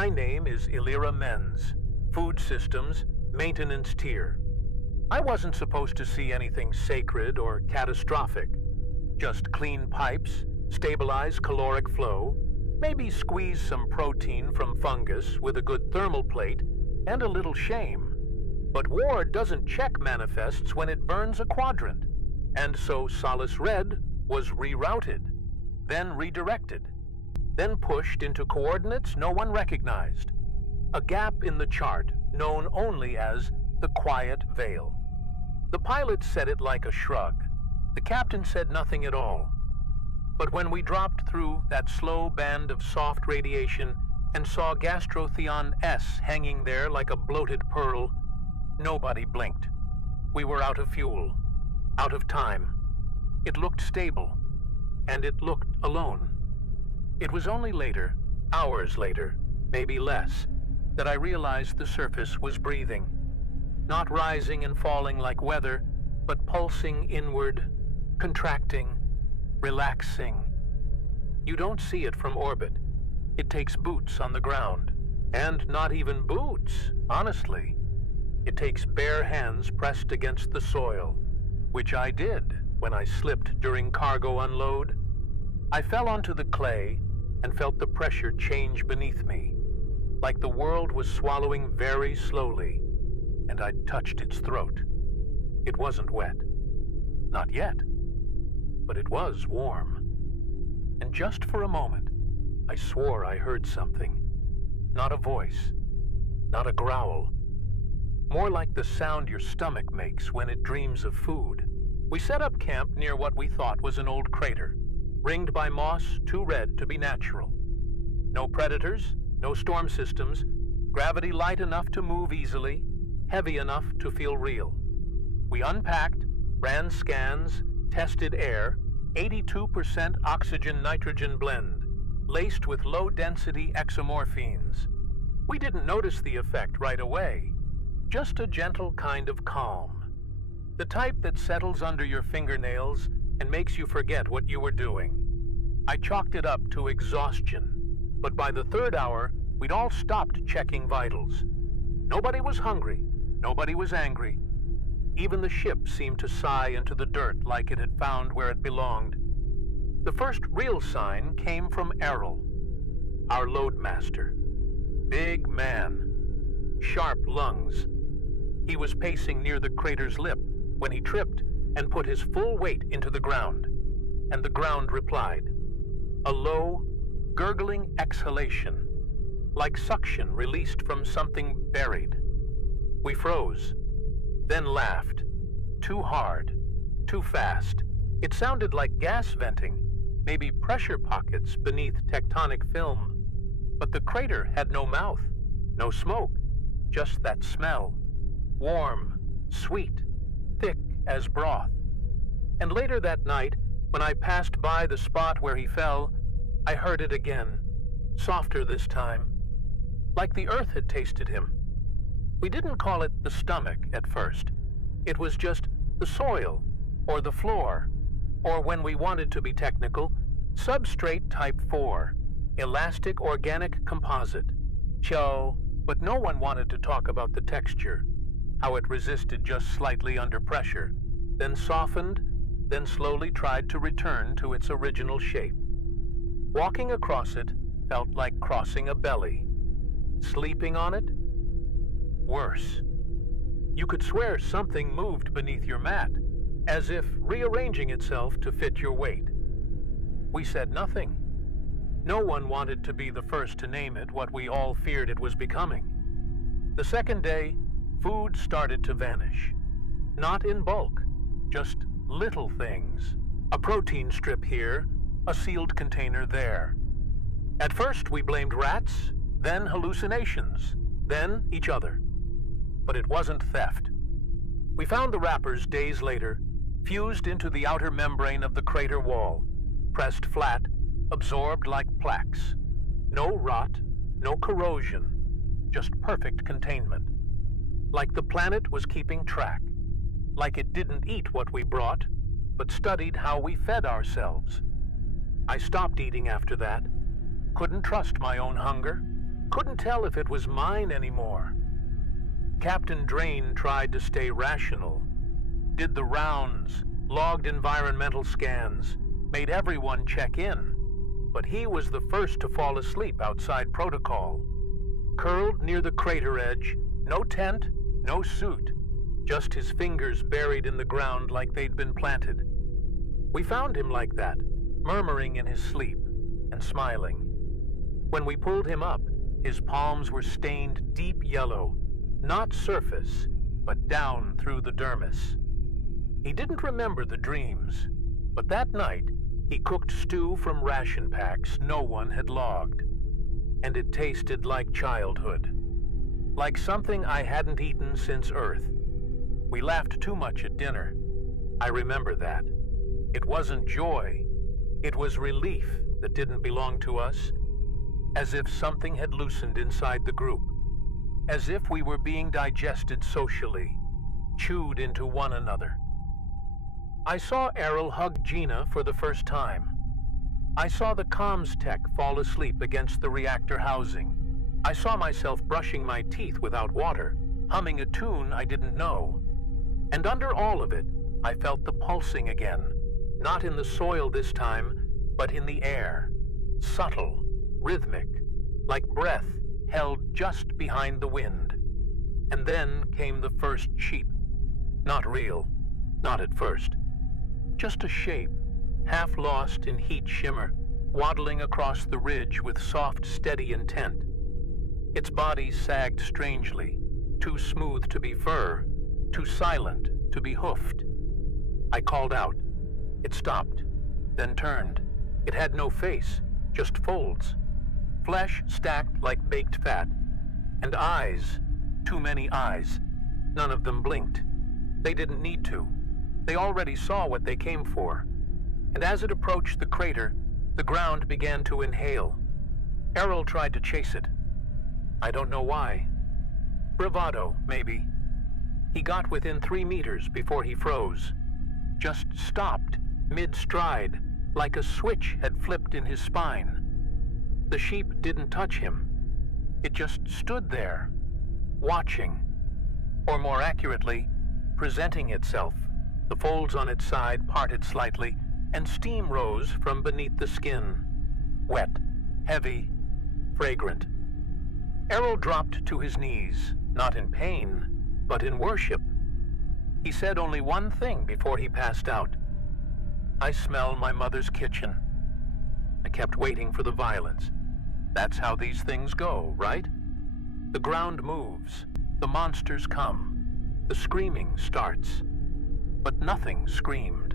My name is Illyra Menz, Food Systems, Maintenance Tier. I wasn't supposed to see anything sacred or catastrophic. Just clean pipes, stabilize caloric flow, maybe squeeze some protein from fungus with a good thermal plate, and a little shame. But war doesn't check manifests when it burns a quadrant, and so Solace Red was rerouted, then redirected, then pushed into coordinates no one recognized. A gap in the chart known only as the Quiet Veil. The pilot said it like a shrug. The captain said nothing at all. But when we dropped through that slow band of soft radiation and saw Gastrotheon S hanging there like a bloated pearl, nobody blinked. We were out of fuel, out of time. It looked stable, and it looked alone. It was only later, hours later, maybe less, that I realized the surface was breathing. Not rising and falling like weather, but pulsing inward, contracting, relaxing. You don't see it from orbit. It takes boots on the ground. And not even boots, honestly. It takes bare hands pressed against the soil, which I did when I slipped during cargo unload. I fell onto the clay and felt the pressure change beneath me, like the world was swallowing very slowly, and I'd touched its throat. It wasn't wet. Not yet. But it was warm. And just for a moment, I swore I heard something. Not a voice. Not a growl. More like the sound your stomach makes when it dreams of food. We set up camp near what we thought was an old crater, ringed by moss too red to be natural. No predators, no storm systems, gravity light enough to move easily, heavy enough to feel real. We unpacked, ran scans, tested air, 82% oxygen-nitrogen blend, laced with low-density exomorphines. We didn't notice the effect right away, just a gentle kind of calm. The type that settles under your fingernails and makes you forget what you were doing. I chalked it up to exhaustion, but by the third hour, we'd all stopped checking vitals. Nobody was hungry, nobody was angry. Even the ship seemed to sigh into the dirt like it had found where it belonged. The first real sign came from Errol, our loadmaster. Big man, sharp lungs. He was pacing near the crater's lip when he tripped and put his full weight into the ground, and the ground replied. A low, gurgling exhalation, like suction released from something buried. We froze, then laughed. Too hard, too fast. It sounded like gas venting, maybe pressure pockets beneath tectonic film. But the crater had no mouth, no smoke, just that smell. Warm, sweet, thick as broth. And later that night, when I passed by the spot where he fell, I heard it again, softer this time, like the earth had tasted him. We didn't call it the stomach at first. It was just the soil, or the floor, or when we wanted to be technical, substrate type 4, elastic organic composite. But no one wanted to talk about the texture, how it resisted just slightly under pressure, then softened, then slowly tried to return to its original shape. Walking across it felt like crossing a belly. Sleeping on it? Worse. You could swear something moved beneath your mat, as if rearranging itself to fit your weight. We said nothing. No one wanted to be the first to name it what we all feared it was becoming. The second day, food started to vanish. Not in bulk, just little things. A protein strip here, a sealed container there. At first we blamed rats, then hallucinations, then each other. But it wasn't theft. We found the wrappers days later, fused into the outer membrane of the crater wall, pressed flat, absorbed like plaques. No rot, no corrosion, just perfect containment. Like the planet was keeping track. Like it didn't eat what we brought, but studied how we fed ourselves. I stopped eating after that. Couldn't trust my own hunger. Couldn't tell if it was mine anymore. Captain Drain tried to stay rational, did the rounds, logged environmental scans, made everyone check in, but he was the first to fall asleep outside protocol. Curled near the crater edge, no tent, no suit, just his fingers buried in the ground like they'd been planted. We found him like that, murmuring in his sleep and smiling. When we pulled him up, his palms were stained deep yellow, not surface, but down through the dermis. He didn't remember the dreams, but that night he cooked stew from ration packs no one had logged. And it tasted like childhood, like something I hadn't eaten since Earth. We laughed too much at dinner. I remember that. It wasn't joy, it was relief that didn't belong to us, as if something had loosened inside the group, as if we were being digested socially, chewed into one another. I saw Errol hug Gina for the first time. I saw the comms tech fall asleep against the reactor housing. I saw myself brushing my teeth without water, humming a tune I didn't know. And under all of it, I felt the pulsing again, not in the soil this time, but in the air, subtle, rhythmic, like breath held just behind the wind. And then came the first sheep. Not real, not at first. Just a shape, half lost in heat shimmer, waddling across the ridge with soft, steady intent. Its body sagged strangely, too smooth to be fur, too silent to be hoofed. I called out. It stopped, then turned. It had no face, just folds. Flesh stacked like baked fat. And eyes, too many eyes. None of them blinked. They didn't need to. They already saw what they came for. And as it approached the crater, the ground began to inhale. Errol tried to chase it. I don't know why. Bravado, maybe. He got within 3 meters before he froze. Just stopped, mid-stride, like a switch had flipped in his spine. The sheep didn't touch him. It just stood there, watching. Or more accurately, presenting itself. The folds on its side parted slightly, and steam rose from beneath the skin. Wet, heavy, fragrant. Errol dropped to his knees, not in pain, but in worship. He said only one thing before he passed out. I smell my mother's kitchen. I kept waiting for the violence. That's how these things go, right? The ground moves, the monsters come, the screaming starts. But nothing screamed.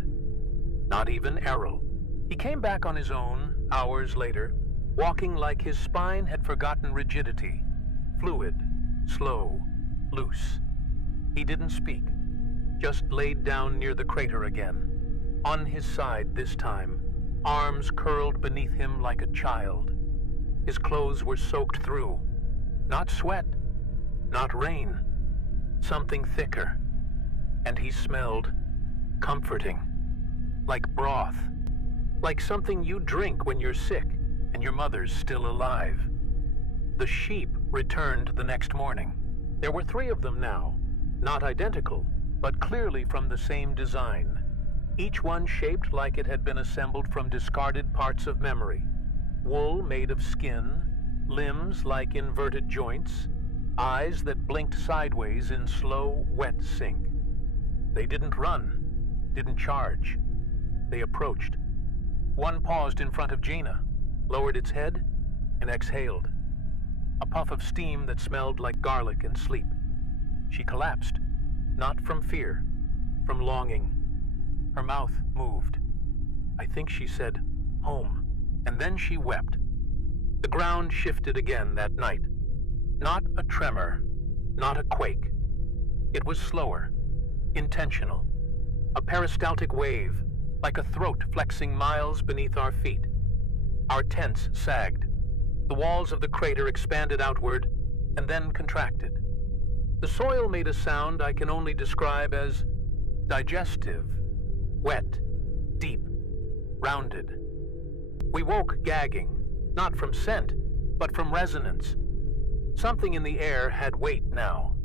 Not even Errol. He came back on his own, hours later, walking like his spine had forgotten rigidity. Fluid, slow, loose. He didn't speak, just laid down near the crater again. On his side this time, arms curled beneath him like a child. His clothes were soaked through. Not sweat, not rain. Something thicker. And he smelled comforting, like broth, like something you drink when you're sick and your mother's still alive. The sheep returned the next morning. There were 3 of them now, not identical, but clearly from the same design, each one shaped like it had been assembled from discarded parts of memory. Wool made of skin, limbs like inverted joints, eyes that blinked sideways in slow, wet sync. They didn't run, didn't charge. They approached. One paused in front of Gina, lowered its head, and exhaled. A puff of steam that smelled like garlic and sleep. She collapsed, not from fear, from longing. Her mouth moved. I think she said, home, and then she wept. The ground shifted again that night. Not a tremor, not a quake. It was slower, intentional. A peristaltic wave, like a throat flexing miles beneath our feet. Our tents sagged. The walls of the crater expanded outward and then contracted. The soil made a sound I can only describe as digestive, wet, deep, rounded. We woke gagging, not from scent, but from resonance, Something in the air had weight now.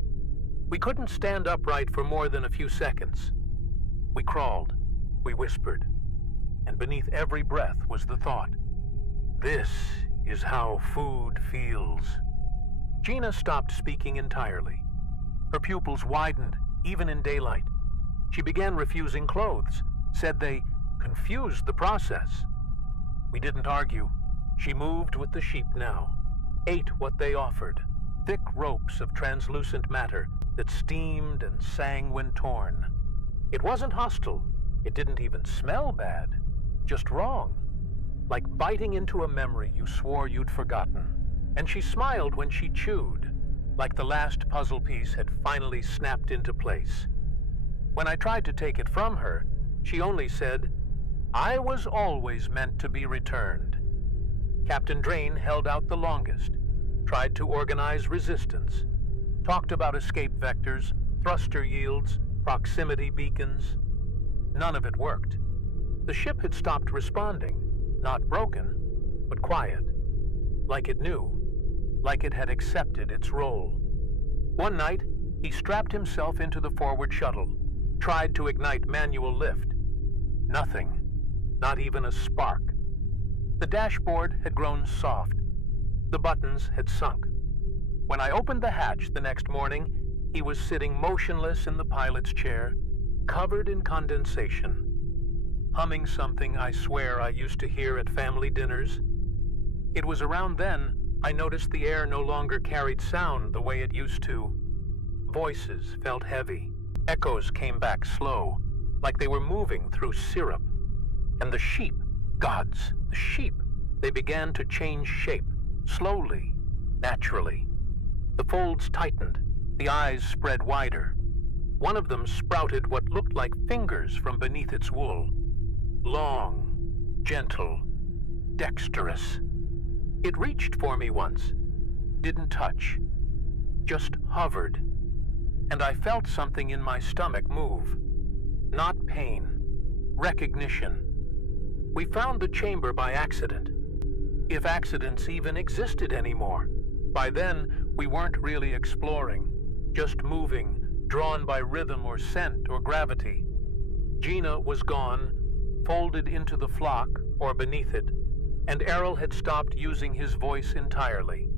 We couldn't stand upright for more than a few seconds. We crawled, we whispered, and beneath every breath was the thought, this is how food feels. Gina stopped speaking entirely. Her pupils widened, even in daylight. She began refusing clothes, said they confused the process. We didn't argue. She moved with the sheep now, ate what they offered, thick ropes of translucent matter that steamed and sang when torn. It wasn't hostile. It didn't even smell bad, just wrong, like biting into a memory you swore you'd forgotten. And she smiled when she chewed, like the last puzzle piece had finally snapped into place. When I tried to take it from her, she only said, I was always meant to be returned. Captain Drain held out the longest, tried to organize resistance, talked about escape vectors, thruster yields, proximity beacons. None of it worked. The ship had stopped responding, not broken, but quiet, like it knew, like it had accepted its role. One night, he strapped himself into the forward shuttle, tried to ignite manual lift. Nothing, not even a spark. The dashboard had grown soft. The buttons had sunk. When I opened the hatch the next morning, he was sitting motionless in the pilot's chair, covered in condensation, humming something I swear I used to hear at family dinners. It was around then I noticed the air no longer carried sound the way it used to. Voices felt heavy. Echoes came back slow, like they were moving through syrup. And the sheep, gods, the sheep, they began to change shape, slowly, naturally. The folds tightened, the eyes spread wider. One of them sprouted what looked like fingers from beneath its wool. Long, gentle, dexterous. It reached for me once, didn't touch, just hovered. And I felt something in my stomach move. Not pain, recognition. We found the chamber by accident. If accidents even existed anymore. By then, we weren't really exploring, just moving, drawn by rhythm or scent or gravity. Gina was gone, folded into the flock or beneath it, and Errol had stopped using his voice entirely.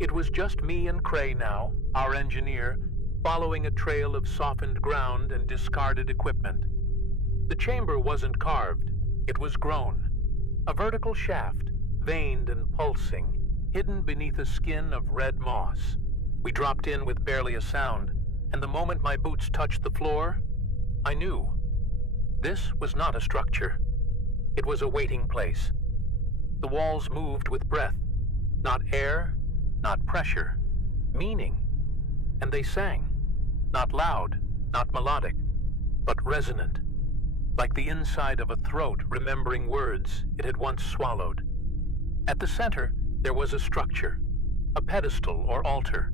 It was just me and Cray now, our engineer, following a trail of softened ground and discarded equipment. The chamber wasn't carved, it was grown. A vertical shaft, veined and pulsing, hidden beneath a skin of red moss. We dropped in with barely a sound, and the moment my boots touched the floor, I knew. This was not a structure. It was a waiting place. The walls moved with breath, not air, not pressure, meaning. And they sang, not loud, not melodic, but resonant, like the inside of a throat remembering words it had once swallowed. At the center, there was a structure, a pedestal or altar,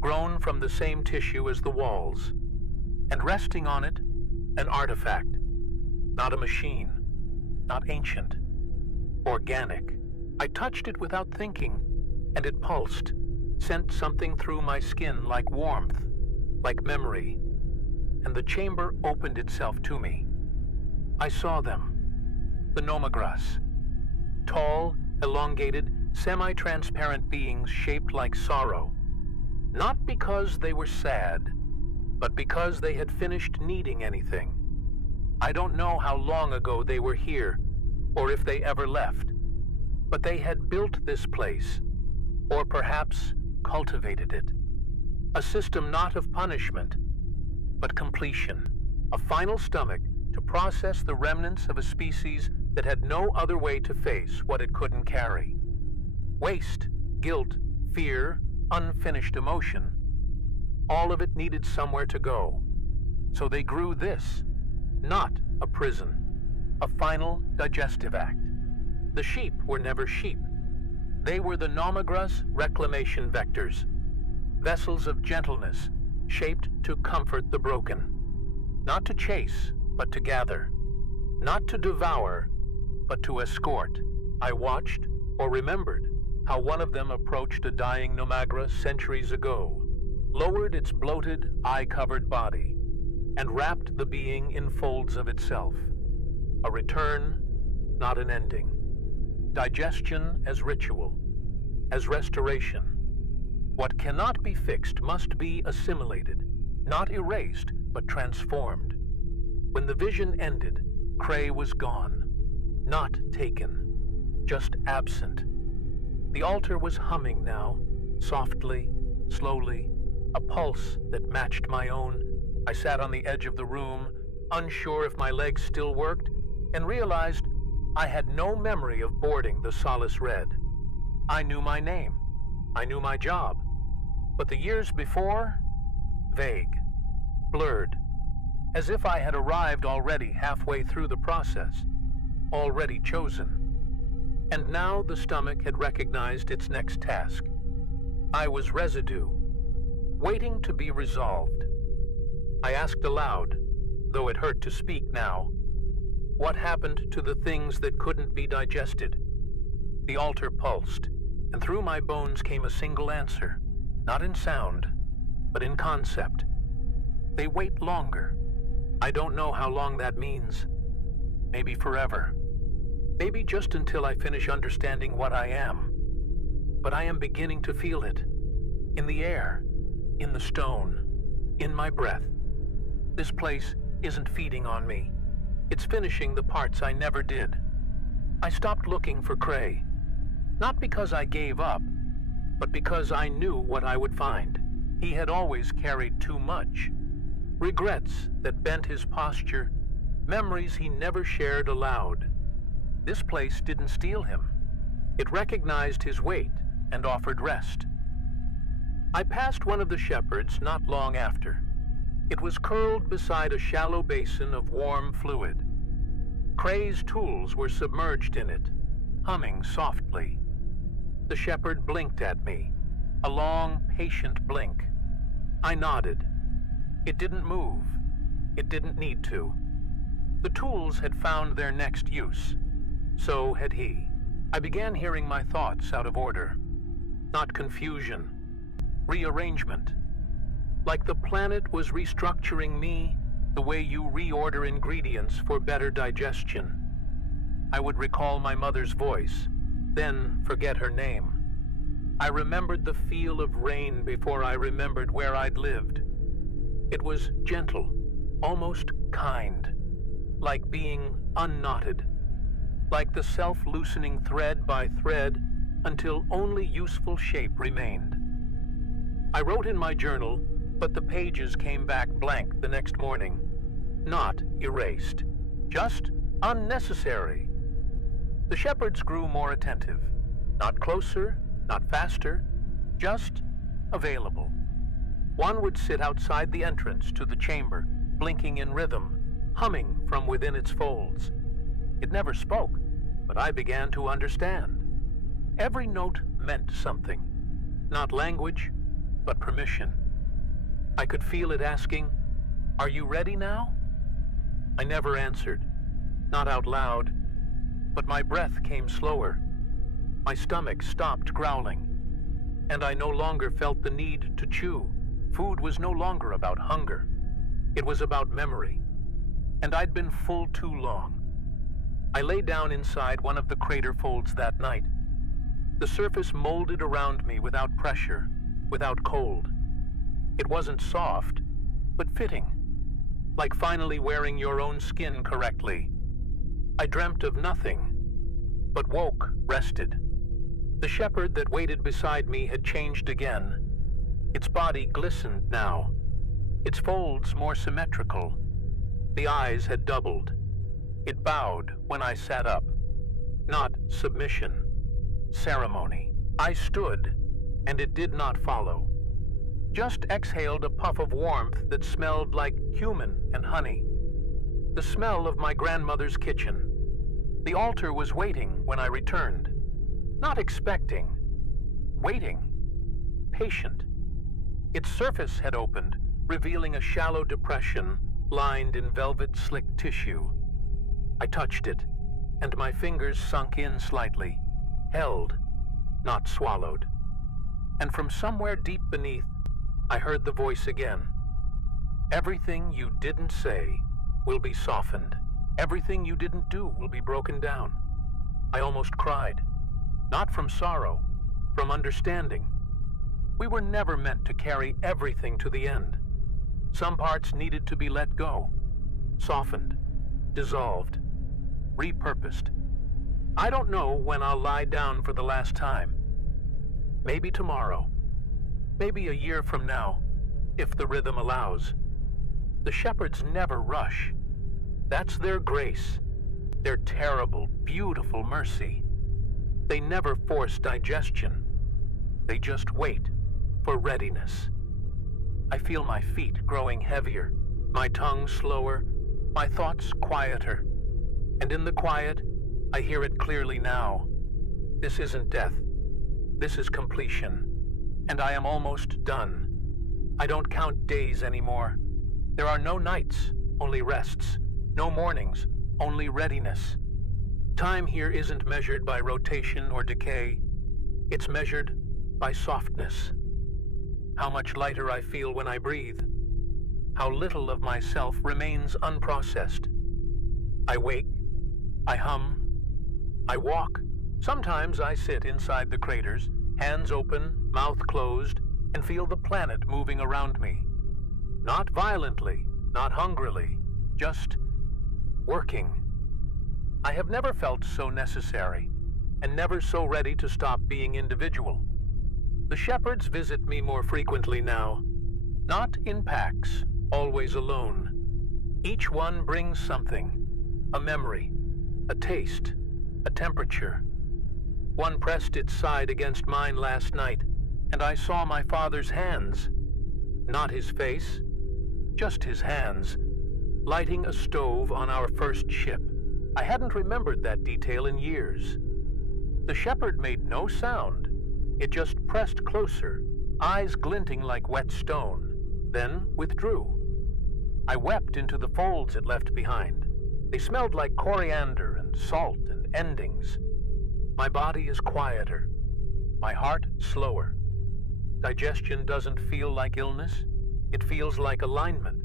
grown from the same tissue as the walls, and resting on it, an artifact, not a machine, not ancient, organic. I touched it without thinking, and it pulsed, sent something through my skin like warmth, like memory, and the chamber opened itself to me. I saw them, the nomogras, tall, elongated, semi-transparent beings shaped like sorrow, not because they were sad, but because they had finished needing anything. I don't know how long ago they were here, or if they ever left, but they had built this place, or perhaps cultivated it. A system not of punishment, but completion. A final stomach to process the remnants of a species that had no other way to face what it couldn't carry. Waste, guilt, fear, unfinished emotion. All of it needed somewhere to go. So they grew this, not a prison, a final digestive act. The sheep were never sheep. They were the nomogras reclamation vectors, vessels of gentleness, shaped to comfort the broken. Not to chase, but to gather. Not to devour, but to escort. I watched or remembered, how one of them approached a dying Nomagra centuries ago, lowered its bloated, eye-covered body, and wrapped the being in folds of itself. A return, not an ending. Digestion as ritual, as restoration. What cannot be fixed must be assimilated, not erased, but transformed. When the vision ended, Cray was gone, not taken, just absent. The altar was humming now, softly, slowly, a pulse that matched my own. I sat on the edge of the room, unsure if my legs still worked, and realized I had no memory of boarding the Solace Red. I knew my name. I knew my job. But the years before? Vague. Blurred. As if I had arrived already halfway through the process. Already chosen. And now the stomach had recognized its next task. I was residue. Waiting to be resolved. I asked aloud, though it hurt to speak now. What happened to the things that couldn't be digested? The altar pulsed, and through my bones came a single answer, not in sound, but in concept. They wait longer. I don't know how long that means. Maybe forever. Maybe just until I finish understanding what I am. But I am beginning to feel it. In the air, in the stone, in my breath. This place isn't feeding on me. It's finishing the parts I never did. I stopped looking for Cray. Not because I gave up, but because I knew what I would find. He had always carried too much. Regrets that bent his posture, memories he never shared aloud. This place didn't steal him. It recognized his weight and offered rest. I passed one of the shepherds not long after. It was curled beside a shallow basin of warm fluid. Cray's tools were submerged in it, humming softly. The shepherd blinked at me, a long, patient blink. I nodded. It didn't move. It didn't need to. The tools had found their next use. So had he. I began hearing my thoughts out of order. Not confusion. Rearrangement. Like the planet was restructuring me the way you reorder ingredients for better digestion. I would recall my mother's voice, then forget her name. I remembered the feel of rain before I remembered where I'd lived. It was gentle, almost kind, like being unknotted, like the self-loosening thread by thread until only useful shape remained. I wrote in my journal, but the pages came back blank the next morning. Not erased, just unnecessary. The shepherds grew more attentive. Not closer, not faster, just available. One would sit outside the entrance to the chamber, blinking in rhythm, humming from within its folds. It never spoke, but I began to understand. Every note meant something. Not language, but permission. I could feel it asking, "Are you ready now?" I never answered, not out loud, but my breath came slower. My stomach stopped growling, and I no longer felt the need to chew. Food was no longer about hunger. It was about memory, and I'd been full too long. I lay down inside one of the crater folds that night. The surface molded around me without pressure, without cold. It wasn't soft, but fitting, like finally wearing your own skin correctly. I dreamt of nothing, but woke, rested. The shepherd that waited beside me had changed again. Its body glistened now, its folds more symmetrical. The eyes had doubled. It bowed when I sat up. Not submission, ceremony. I stood, and it did not follow. Just exhaled a puff of warmth that smelled like human and honey. The smell of my grandmother's kitchen. The altar was waiting when I returned. Not expecting. Waiting. Patient. Its surface had opened, revealing a shallow depression lined in velvet slick tissue. I touched it, and my fingers sunk in slightly, held. not swallowed. And from somewhere deep beneath, I heard the voice again. Everything you didn't say will be softened. Everything you didn't do will be broken down. I almost cried. Not from sorrow, from understanding. We were never meant to carry everything to the end. Some parts needed to be let go, softened, dissolved, repurposed. I don't know when I'll lie down for the last time. Maybe tomorrow. Maybe a year from now, if the rhythm allows. The shepherds never rush. That's their grace, their terrible, beautiful mercy. They never force digestion. They just wait for readiness. I feel my feet growing heavier, my tongue slower, my thoughts quieter. And in the quiet, I hear it clearly now. This isn't death. This is completion. And I am almost done. I don't count days anymore. There are no nights, only rests. No mornings, only readiness. Time here isn't measured by rotation or decay. It's measured by softness. How much lighter I feel when I breathe. How little of myself remains unprocessed. I wake, I hum, I walk. Sometimes I sit inside the craters, hands open, mouth closed, and feel the planet moving around me. Not violently, not hungrily, just working. I have never felt so necessary, and never so ready to stop being individual. The shepherds visit me more frequently now, not in packs, always alone. Each one brings something, a memory, a taste, a temperature. One pressed its side against mine last night, and I saw my father's hands. Not his face, just his hands, lighting a stove on our first ship. I hadn't remembered that detail in years. The shepherd made no sound. It just pressed closer, eyes glinting like wet stone, then withdrew. I wept into the folds it left behind. They smelled like coriander and salt and endings. My body is quieter, my heart slower. Digestion doesn't feel like illness, it feels like alignment.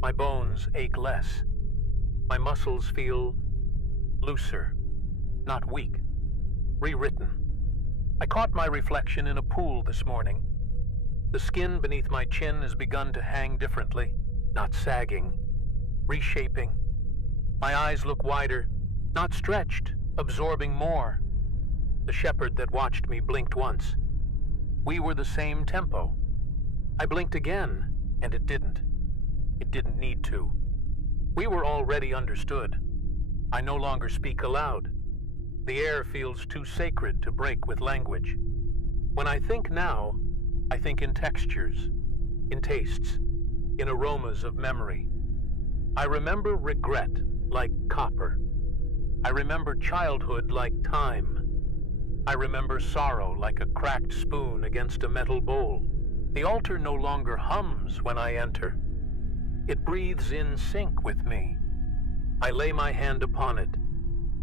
My bones ache less. My muscles feel looser, not weak, rewritten. I caught my reflection in a pool this morning. The skin beneath my chin has begun to hang differently, not sagging, reshaping. My eyes look wider, not stretched, absorbing more. The shepherd that watched me blinked once. We were the same tempo. I blinked again, and it didn't. It didn't need to. We were already understood. I no longer speak aloud. The air feels too sacred to break with language. When I think now, I think in textures, in tastes, in aromas of memory. I remember regret like copper. I remember childhood like time. I remember sorrow like a cracked spoon against a metal bowl. The altar no longer hums when I enter. It breathes in sync with me. I lay my hand upon it,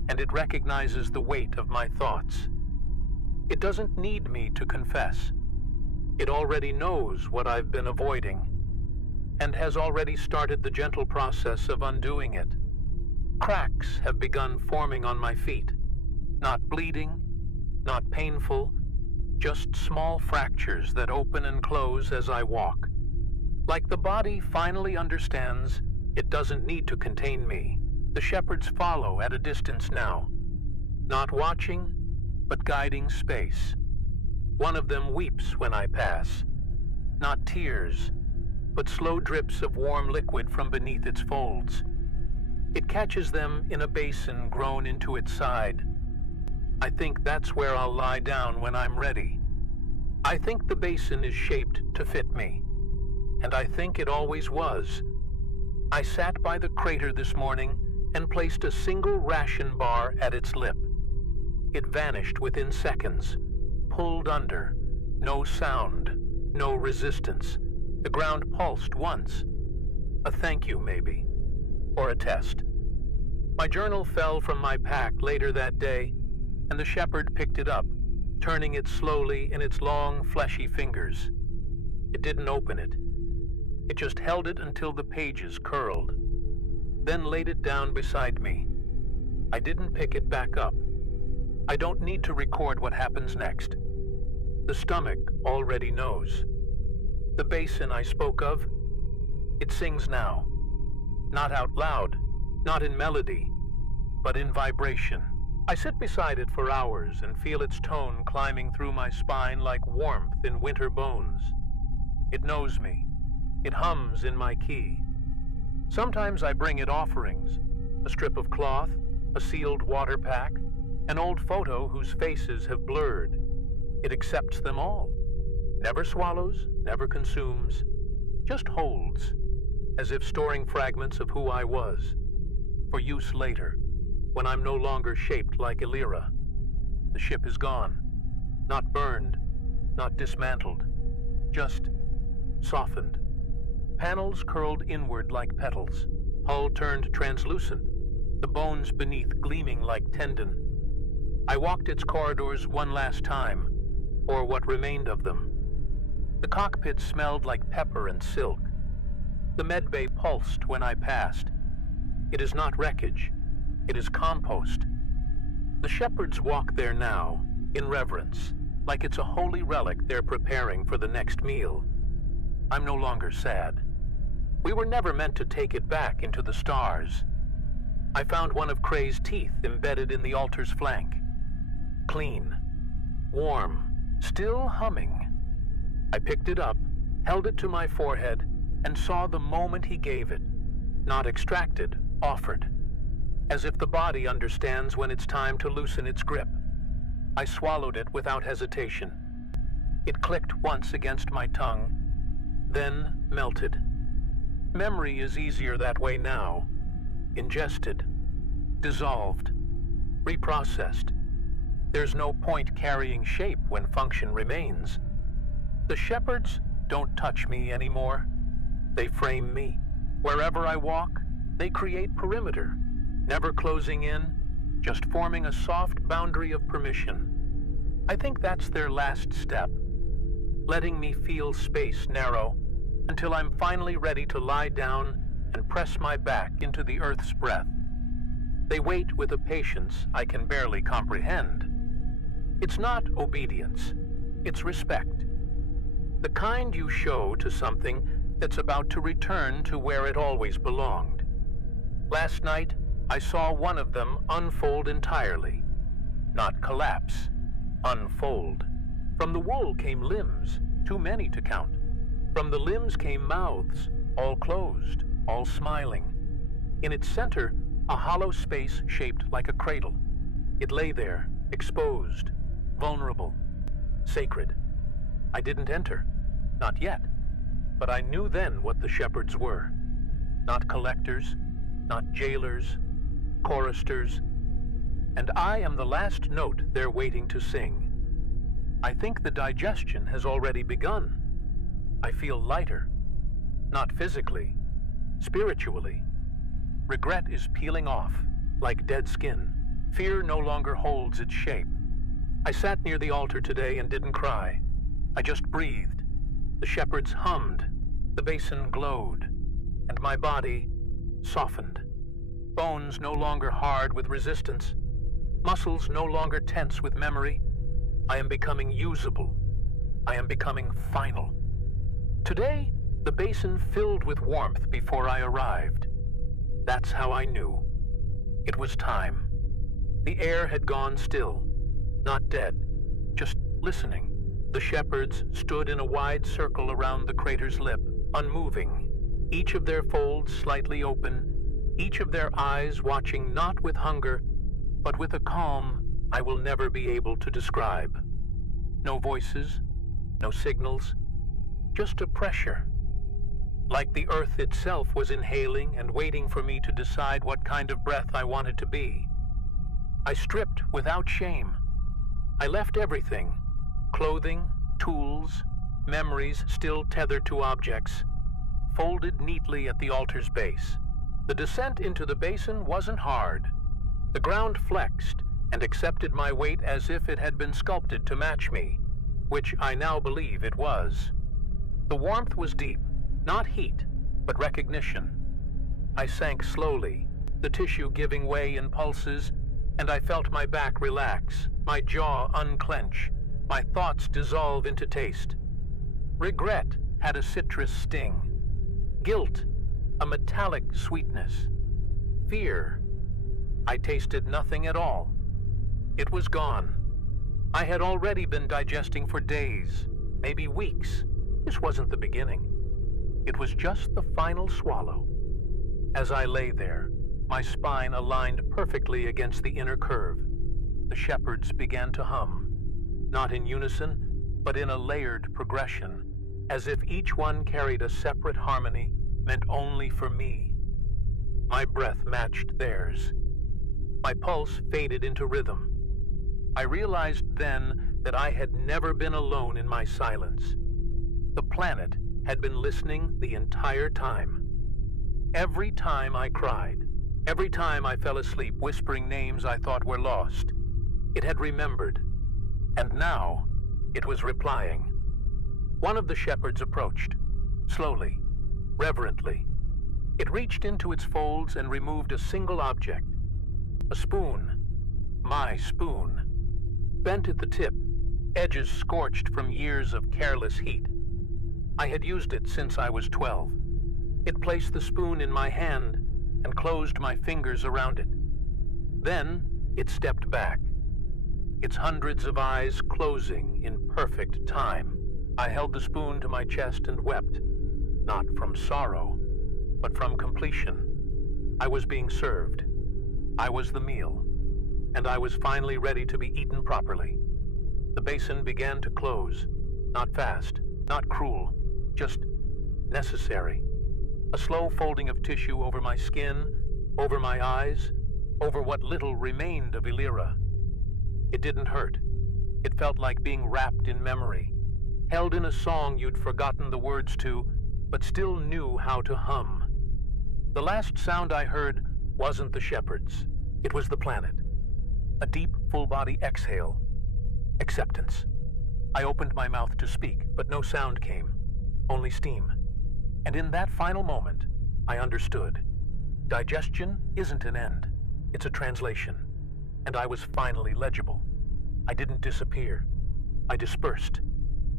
and it recognizes the weight of my thoughts. It doesn't need me to confess. It already knows what I've been avoiding, and has already started the gentle process of undoing it. Cracks have begun forming on my feet, not bleeding, not painful, just small fractures that open and close as I walk. Like the body finally understands it doesn't need to contain me. The shepherds follow at a distance now, not watching, but guiding space. One of them weeps when I pass, not tears, but slow drips of warm liquid from beneath its folds. It catches them in a basin grown into its side. I think that's where I'll lie down when I'm ready. I think the basin is shaped to fit me, and I think it always was. I sat by the crater this morning and placed a single ration bar at its lip. It vanished within seconds, pulled under, no sound, no resistance. The ground pulsed once. A thank you, maybe, or a test. My journal fell from my pack later that day, and the shepherd picked it up. turning it slowly in its long, fleshy fingers. It didn't open it. It just held it until the pages curled, then laid it down beside me. I didn't pick it back up. I don't need to record what happens next. The stomach already knows. The basin I spoke of, it sings now. Not out loud, not in melody, but in vibration. I sit beside it for hours and feel its tone climbing through my spine like warmth in winter bones. It knows me. It hums in my key. Sometimes I bring it offerings, a strip of cloth, a sealed water pack, an old photo whose faces have blurred. It accepts them all. Never swallows, never consumes, just holds, as if storing fragments of who I was, for use later, when I'm no longer shaped like Illyra. The ship is gone, not burned, not dismantled, just softened. Panels curled inward like petals, hull turned translucent, the bones beneath gleaming like tendon. I walked its corridors one last time, or what remained of them. The cockpit smelled like pepper and silk. The medbay pulsed when I passed. It is not wreckage. It is compost. The shepherds walk there now, in reverence, like it's a holy relic they're preparing for the next meal. I'm no longer sad. We were never meant to take it back into the stars. I found one of Kray's teeth embedded in the altar's flank. Clean, warm, still humming. I picked it up, held it to my forehead, and saw the moment he gave it. Not extracted, offered. As if the body understands when it's time to loosen its grip. I swallowed it without hesitation. It clicked once against my tongue, then melted. Memory is easier that way now. Ingested, dissolved, reprocessed. There's no point carrying shape when function remains. The shepherds don't touch me anymore. They frame me. Wherever I walk, they create perimeter, never closing in, just forming a soft boundary of permission. I think that's their last step, letting me feel space narrow until I'm finally ready to lie down and press my back into the Earth's breath. They wait with a patience I can barely comprehend. It's not obedience, it's respect. The kind you show to something that's about to return to where it always belonged. Last night, I saw one of them unfold entirely. Not collapse, unfold. From the wool came limbs, too many to count. From the limbs came mouths, all closed, all smiling. In its center, a hollow space shaped like a cradle. It lay there, exposed, vulnerable, sacred. I didn't enter, not yet, but I knew then what the shepherds were. Not collectors, not jailers, choristers, and I am the last note they're waiting to sing. I think the digestion has already begun. I feel lighter, not physically, spiritually. Regret is peeling off, like dead skin. Fear no longer holds its shape. I sat near the altar today and didn't cry. I just breathed. The shepherds hummed, the basin glowed, and my body softened. Bones no longer hard with resistance, muscles no longer tense with memory. I am becoming usable. I am becoming final. Today, the basin filled with warmth before I arrived. That's how I knew. It was time. The air had gone still, not dead, just listening. The shepherds stood in a wide circle around the crater's lip, unmoving, each of their folds slightly open, each of their eyes watching not with hunger, but with a calm I will never be able to describe. No voices, no signals, just a pressure. Like the earth itself was inhaling and waiting for me to decide what kind of breath I wanted to be. I stripped without shame. I left everything, clothing, tools, memories still tethered to objects, folded neatly at the altar's base. The descent into the basin wasn't hard. The ground flexed, and accepted my weight as if it had been sculpted to match me, which I now believe it was. The warmth was deep, not heat, but recognition. I sank slowly, the tissue giving way in pulses, and I felt my back relax, my jaw unclench, my thoughts dissolve into taste. Regret had a citrus sting. Guilt, a metallic sweetness. Fear, I tasted nothing at all. It was gone. I had already been digesting for days, maybe weeks. This wasn't the beginning. It was just the final swallow. As I lay there, my spine aligned perfectly against the inner curve. The shepherds began to hum, not in unison, but in a layered progression, as if each one carried a separate harmony meant only for me. My breath matched theirs. My pulse faded into rhythm. I realized then that I had never been alone in my silence. The planet had been listening the entire time. Every time I cried, every time I fell asleep whispering names I thought were lost, it had remembered, and now it was replying. One of the shepherds approached, slowly, reverently. It reached into its folds and removed a single object. A spoon. My spoon. Bent at the tip, edges scorched from years of careless heat. I had used it since I was 12. It placed the spoon in my hand and closed my fingers around it. Then it stepped back, its hundreds of eyes closing in perfect time. I held the spoon to my chest and wept, not from sorrow, but from completion. I was being served. I was the meal, and I was finally ready to be eaten properly. The basin began to close, not fast, not cruel, just necessary. A slow folding of tissue over my skin, over my eyes, over what little remained of Illyra. It didn't hurt. It felt like being wrapped in memory, held in a song you'd forgotten the words to, but still knew how to hum. The last sound I heard wasn't the shepherds. It was the planet. A deep, full-body exhale. Acceptance. I opened my mouth to speak, but no sound came, only steam. And in that final moment, I understood. Digestion isn't an end. It's a translation. And I was finally legible. I didn't disappear. I dispersed.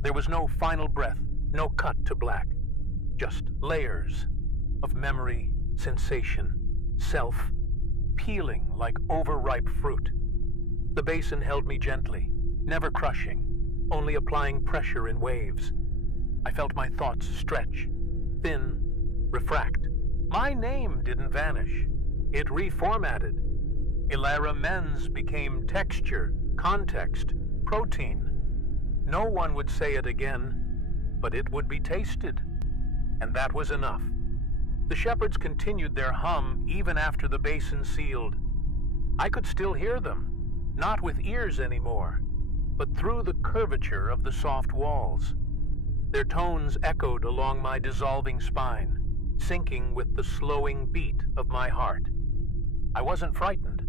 There was no final breath, no cut to black. Just layers of memory, sensation, self, peeling like overripe fruit. The basin held me gently, never crushing, only applying pressure in waves. I felt my thoughts stretch, thin, refract. My name didn't vanish. It reformatted. Illyra Mens became texture, context, protein. No one would say it again, but it would be tasted. And that was enough. The shepherds continued their hum even after the basin sealed. I could still hear them, not with ears anymore, but through the curvature of the soft walls. Their tones echoed along my dissolving spine, syncing with the slowing beat of my heart. I wasn't frightened.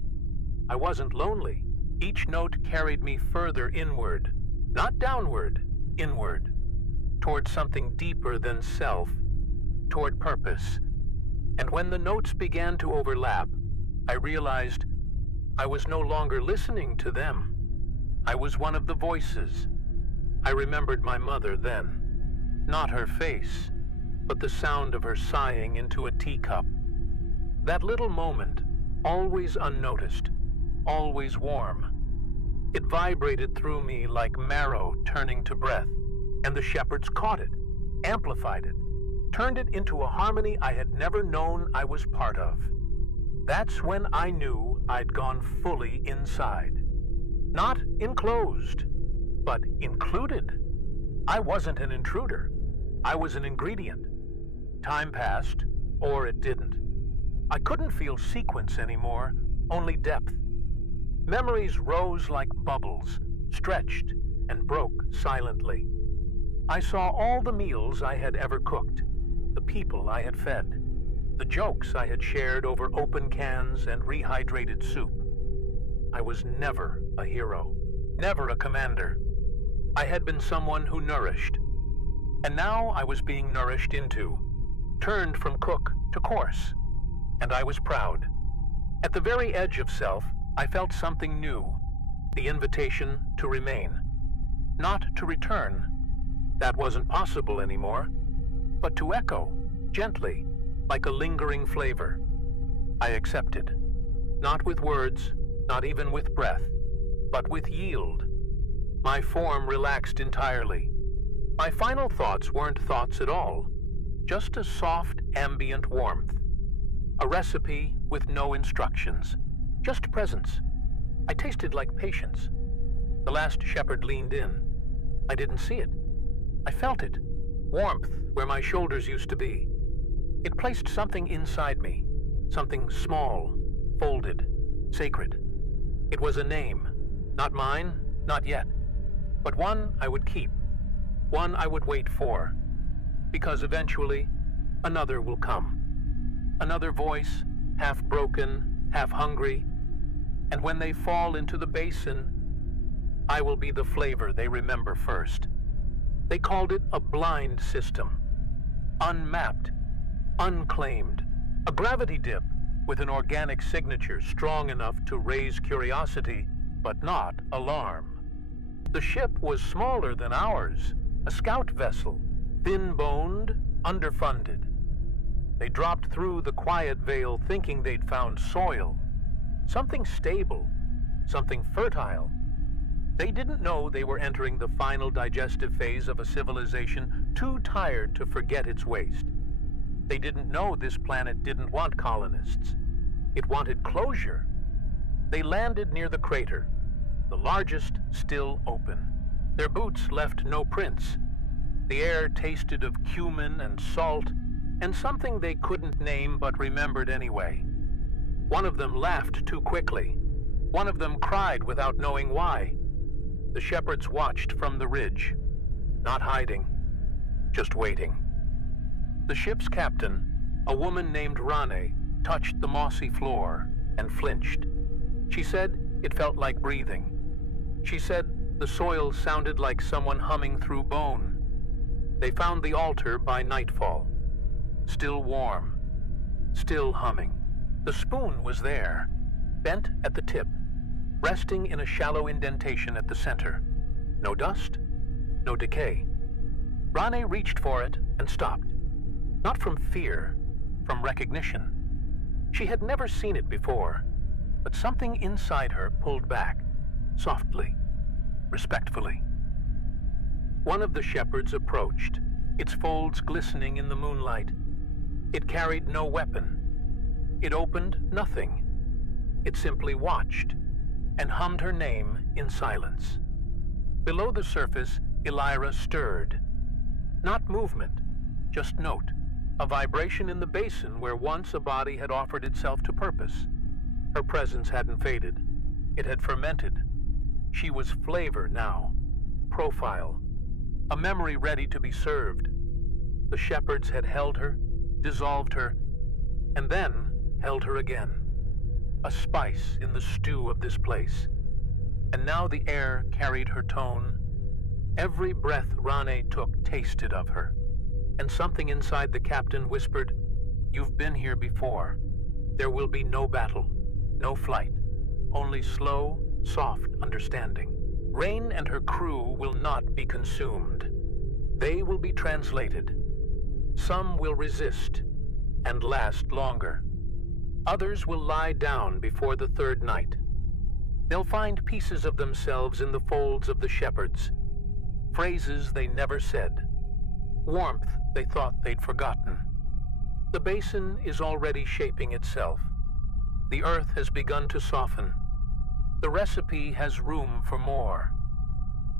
I wasn't lonely. Each note carried me further inward, not downward, inward, toward something deeper than self, toward purpose. And when the notes began to overlap, I realized I was no longer listening to them. I was one of the voices. I remembered my mother then. Not her face, but the sound of her sighing into a teacup. That little moment, always unnoticed, always warm. It vibrated through me like marrow turning to breath, and the shepherds caught it, amplified it, turned it into a harmony I had never known I was part of. That's when I knew I'd gone fully inside. Not enclosed, but included. I wasn't an intruder. I was an ingredient. Time passed, or it didn't. I couldn't feel sequence anymore, only depth. Memories rose like bubbles, stretched and broke silently. I saw all the meals I had ever cooked, the people I had fed, the jokes I had shared over open cans and rehydrated soup. I was never a hero, never a commander. I had been someone who nourished. And now I was being nourished into, turned from cook to course. And I was proud. At the very edge of self, I felt something new, the invitation to remain. Not to return. That wasn't possible anymore. But to echo, gently, like a lingering flavor. I accepted. Not with words, not even with breath, but with yield. My form relaxed entirely. My final thoughts weren't thoughts at all, just a soft, ambient warmth. A recipe with no instructions, just presence. I tasted like patience. The last shepherd leaned in. I didn't see it. I felt it. Warmth where my shoulders used to be. It placed something inside me, something small, folded, sacred. It was a name, not mine, not yet, but one I would keep, one I would wait for, because eventually another will come. Another voice, half broken, half hungry, and when they fall into the basin, I will be the flavor they remember first. They called it a blind system, unmapped, unclaimed, a gravity dip with an organic signature strong enough to raise curiosity, but not alarm. The ship was smaller than ours, a scout vessel, thin-boned, underfunded. They dropped through the quiet veil thinking they'd found soil, something stable, something fertile. They didn't know they were entering the final digestive phase of a civilization too tired to forget its waste. They didn't know this planet didn't want colonists. It wanted closure. They landed near the crater, the largest still open. Their boots left no prints. The air tasted of cumin and salt, and something they couldn't name but remembered anyway. One of them laughed too quickly. One of them cried without knowing why. The shepherds watched from the ridge, not hiding, just waiting. The ship's captain, a woman named Rane, touched the mossy floor and flinched. She said it felt like breathing. She said the soil sounded like someone humming through bone. They found the altar by nightfall. Still warm, still humming. The spoon was there, bent at the tip, resting in a shallow indentation at the center. No dust, no decay. Rane reached for it and stopped. Not from fear, from recognition. She had never seen it before, but something inside her pulled back, softly, respectfully. One of the shepherds approached, its folds glistening in the moonlight. It carried no weapon. It opened nothing. It simply watched and hummed her name in silence. Below the surface, Elira stirred. Not movement, just note. A vibration in the basin where once a body had offered itself to purpose. Her presence hadn't faded. It had fermented. She was flavor now, profile, a memory ready to be served. The shepherds had held her, dissolved her, and then held her again. A spice in the stew of this place. And now the air carried her tone. Every breath Rane took tasted of her. And something inside the captain whispered, "You've been here before. There will be no battle, no flight, only slow, soft understanding. Rain and her crew will not be consumed. They will be translated. Some will resist and last longer. Others will lie down before the third night. They'll find pieces of themselves in the folds of the shepherds, phrases they never said, warmth they thought they'd forgotten. The basin is already shaping itself. The earth has begun to soften. The recipe has room for more.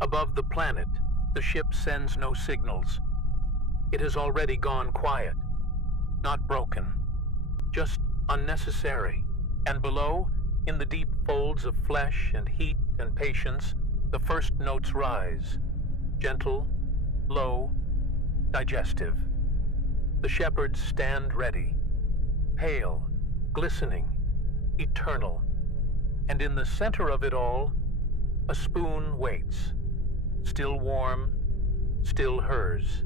Above the planet, the ship sends no signals. It has already gone quiet, not broken, just unnecessary. And below, in the deep folds of flesh and heat and patience, the first notes rise, gentle, low, digestive. The shepherds stand ready, pale, glistening, eternal, And in the center of it all, a spoon waits. Still warm, still hers.